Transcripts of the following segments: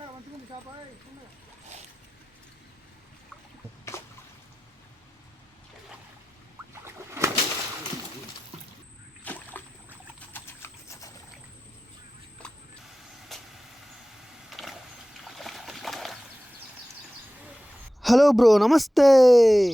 ఉన్నారా మంచిగా ఉంది షాపా హలో బ్రో నమస్తే.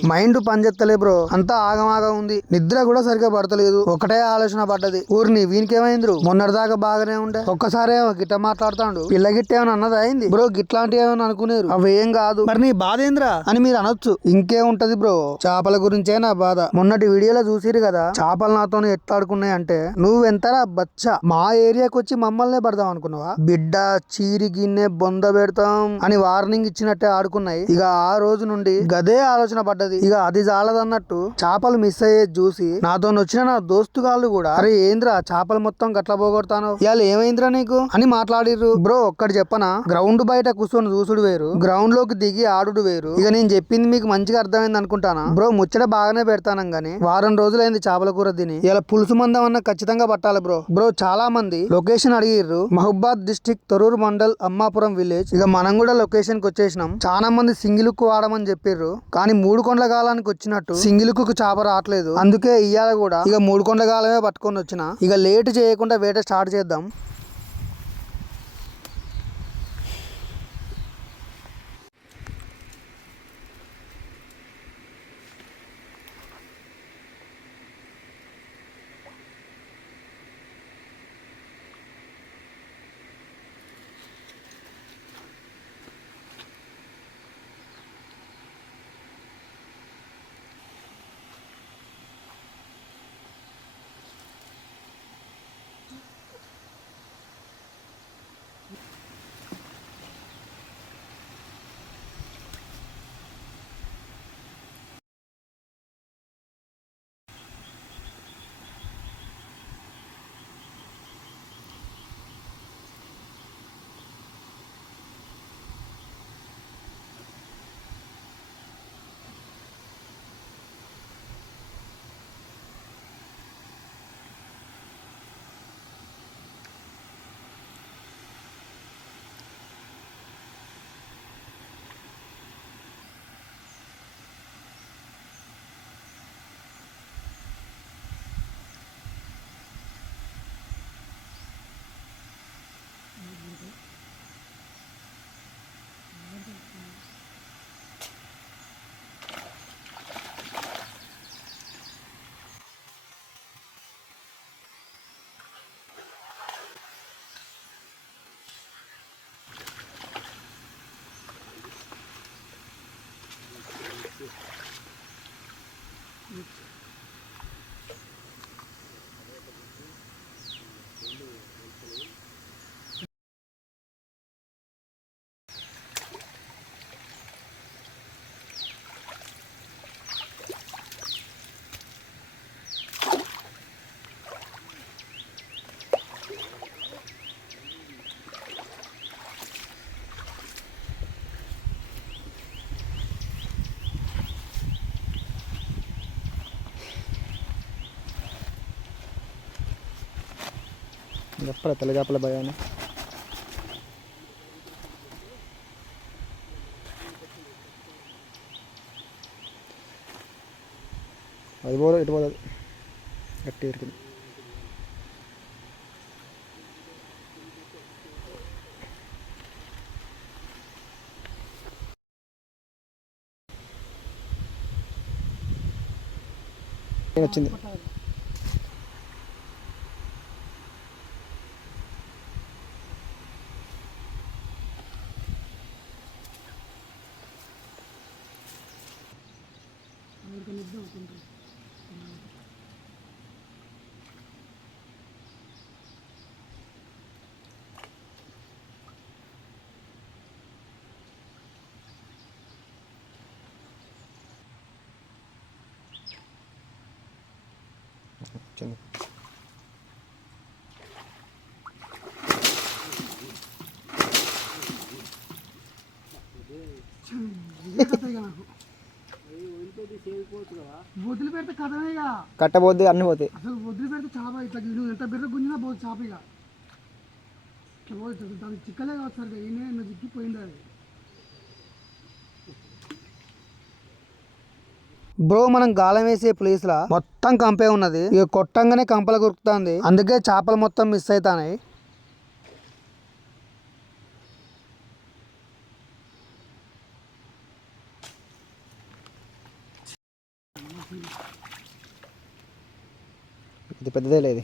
మైండ్ పనిచేస్తలే బ్రో. అంతా ఆగమాగా ఉంది. నిద్ర కూడా సరిగ్గా పడతలేదు. ఒకటే ఆలోచన పడ్డది. ఊరిని వీనికేమైంది మొన్నటిదాకా బాగానే ఉండే. ఒక్కసారి గిట్ట మాట్లాడుతాడు. పిల్ల గిట్ట ఏమైనా అన్నది అయింది బ్రో గిట్లాంటివి ఏమైనా అనుకునేరు? అవి ఏం కాదు. మరి నీ బాధ ఏంద్రా? అని మీరు అనొచ్చు. ఇంకే ఉంటది బ్రో. చేపల గురించే నా బాధ. మొన్నటి వీడియోలో చూసిరు కదా చేపలు నాతో ఎట్లాడుకున్నాయి అంటే నువ్వు ఎంతరా బచ్చ? మా ఏరియాకి వచ్చి మమ్మల్నే పడదాం అనుకున్నావా? బిడ్డ చీరి గిన్నె బొంద పెడతాం. అని వార్నింగ్ ఇచ్చినట్టే ఆడుకున్నాయి. ఇక ఆ రోజు నుండి గదే ఆలోచన పడ్డది. ఇక అది చాలదన్నట్టు చేపలు మిస్ అయ్యేది చూసి నాతో వచ్చిన నా దోస్తు గాళ్ళు కూడా అరే ఏంద్రా చేపలు మొత్తం గట్ల పోగొడతాను ఇవాళ ఏమైందిరా నీకు? అని మాట్లాడిర్రు. బ్రో ఒక్కటి చెప్పనా? గ్రౌండ్ బయట కూర్చొని చూసుడు వేరు. గ్రౌండ్లోకి దిగి ఆడుడు వేరు. ఇక నేను చెప్పింది మీకు మంచిగా అర్థమైంది అనుకుంటానా? బ్రో ముచ్చట బాగానే పెడతాను గానీ వారం రోజులైంది చేపల కూర తిని. ఇలా పులుసు మందం అన్న ఖచ్చితంగా పట్టాలి బ్రో. బ్రో చాలా మంది location అడిగిర్రు. Mahabad district Thorrur mandal Ammapuram village. ఇక మనం కూడా లొకేషన్కి వచ్చేసినాం. చాలా మంది సింగిల్కు వాడమని చెప్పిర్రు. కానీ మూడు కొండల కాలానికి వచ్చినట్టు సింగిల్కు చేప రావట్లేదు. అందుకే ఇయ్యాల కూడా ఇక మూడు కొండల కాలమే పట్టుకొని వచ్చిన. ఇక లేట్ చేయకుండా వేట స్టార్ట్ చేద్దాం. చెప్పరా తెల్ల చేపల భయాన్ని అది పోదు ఇటు పోదు గట్టి ఇరుకుని వచ్చింది వచ్చింది వదిలి పెడితే కథమేగా కట్టబోద్ది అన్ని పోతాయి. అసలు వదిలి పెడితే చేప ఇట్లా నువ్వు ఎంత బిర్ర గుంజినా పోదు చేప ఇక. దానికి చిక్కలే కావచ్చు సార్ ఈయన చిక్కిపోయింది అది. బ్రో మనం గాలం వేసే ప్లేస్ లా మొత్తం కంపే ఉన్నది. ఇక కొట్టంగానే కంపలు కొరుకుతుంది. అందుకే చేపలు మొత్తం మిస్ అవుతాయి ఇది పెద్దదే లేదు.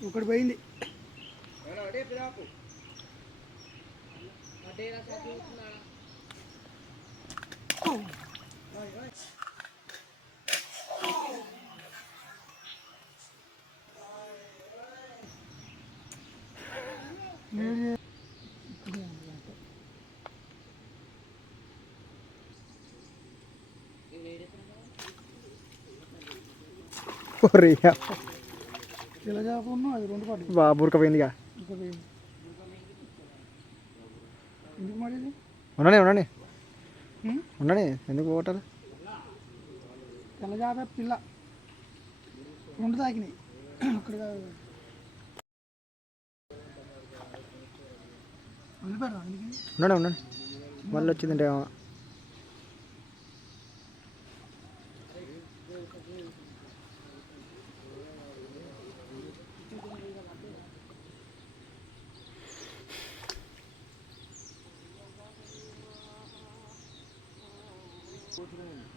ఒకటి పోయింది. ఇలా చేపను అది రెండు పడ్డాయి బా బురకపోయిందిగా ఇంకా పోయింది. ఎందుకు మరి ఇది ఉండని ఉండని ఉం? ఉండని ఎందుకు పోతారు తెల్ల చేప పిల్ల. రెండు తాకినాయి. ఇక్కడ ఉండండి ఉండండి. మళ్ళీ వచ్చిందంటే 보드는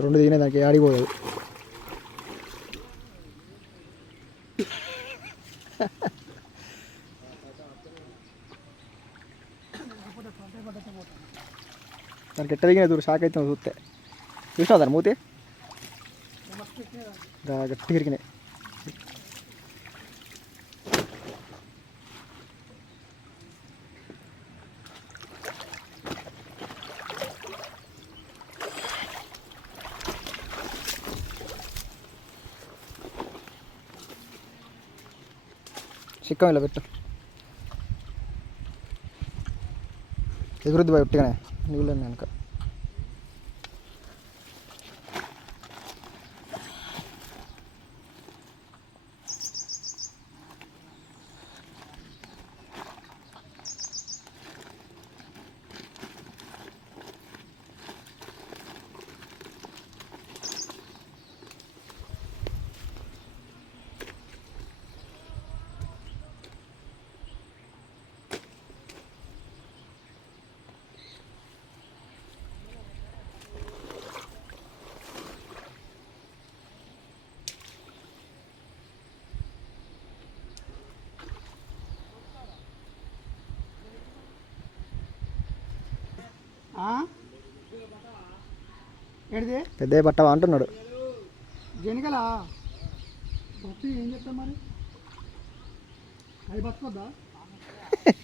రెండు దిగిన దానికి ఆడిపోదు దానికి ఎట్ట దిగిన దూరం షాక్ అయితే చూస్తే. చూసినా దాని మూతి? గట్టి ఇరికినాయి చిక్కం ఇలా పెట్టు. ఎగురుద్ది బాయ్ ఉట్టిగానే నీళ్ళు వెనక. ఏడిది పెద్ద పట్టవా అంటున్నాడు. జనగలా బతి ఏం చెప్తాం మరి? అవి బతకొద్దా?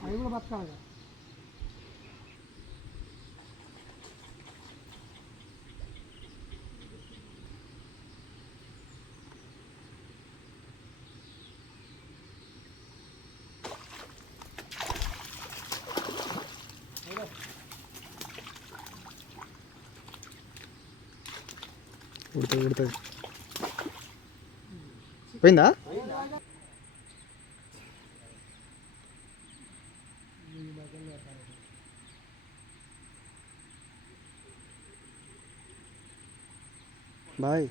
అవి కూడా బతకాలి ఉడుతుంది ఉడుతుంది. పోయిందా? బాయ్.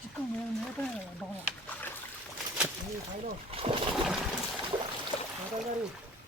చిక్కం మేపే బాగా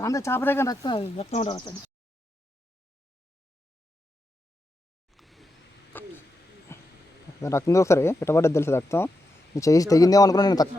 దాంట్లో చేప దగ్గర రక్తం రక్తం ఉంటుంది రక్తం ఒకసారి ఎట్ట పడ్డది తెలుసు రక్తం? నీ చేసి తెగిందేమో అనుకున్నా నేను తక్కువ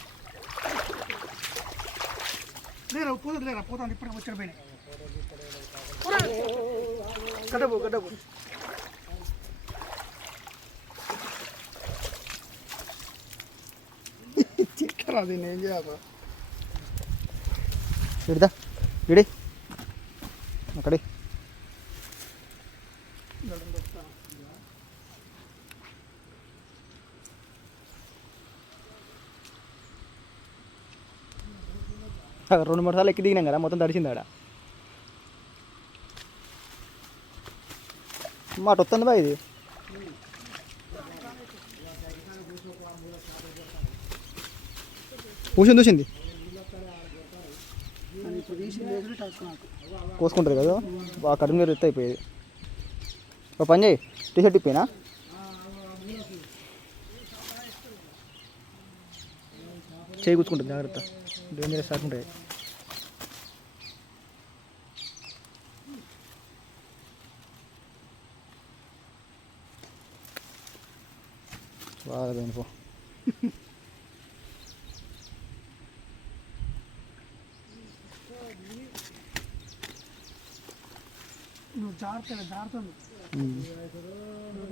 లేరా పోతుంది లేరా పోతుంది ఇప్పుడు వచ్చాడు పోయినాయి గడ్డపు గడ్డపు చిక్కరా అది నేను చేయాలి ఇడిదా ఇడి అక్కడి రెండు మూడు సార్లు ఎక్కి దిగినాం కదా మొత్తం తడిసింది ఆడ. మాట వస్తుంది బా ఇది. పూసింది చూసింది. కోసుకుంటారు కోసుకుంటుంది కదా బాగా కడుపు నీరు ఎత్తు అయిపోయేది. ఒక పని చేయి టీ షర్ట్ ఇప్పినా? చేయి కూర్చుకుంటుంది జాగ్రత్త. డేంజరస్ షాట్ ఉంటాయి బాగా పోయింది పో నువ్వు జాగ్రత్త జాగ్రత్త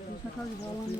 చూసాక బాగుంది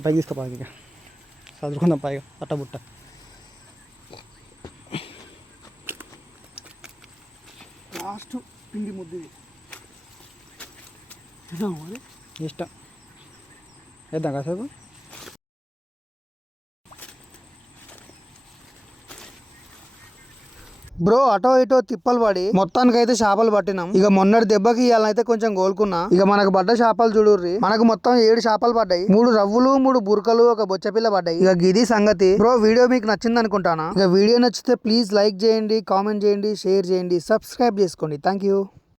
పైకి తీసుకోపా ఇక. చదువుకుందాం పైగా అట్టబుట్ట లాస్ట్ పిండి ముద్దు ఇష్టం. వేద్దాం కాసేపు? బ్రో అటో ఇటో తిప్పలు పడి మొత్తానికి అయితే చేపలు పట్టినాం. ఇక మొన్నటి దెబ్బకి ఇవ్వాలైతే కొంచెం కోలుకున్నా. ఇక మనకు పడ్డ చేపలు చూడుర్రి. మనకు మొత్తం ఏడు చేపలు పడ్డాయి. మూడు రవ్వులు మూడు బురకలు ఒక బొచ్చపిల్ల పడ్డాయి. ఇక గిది సంగతి. బ్రో వీడియో మీకు నచ్చింది అనుకుంటానా? ఇక వీడియో నచ్చితే ప్లీజ్ లైక్ చేయండి కామెంట్ చేయండి షేర్ చేయండి సబ్స్క్రైబ్ చేసుకోండి. Thank you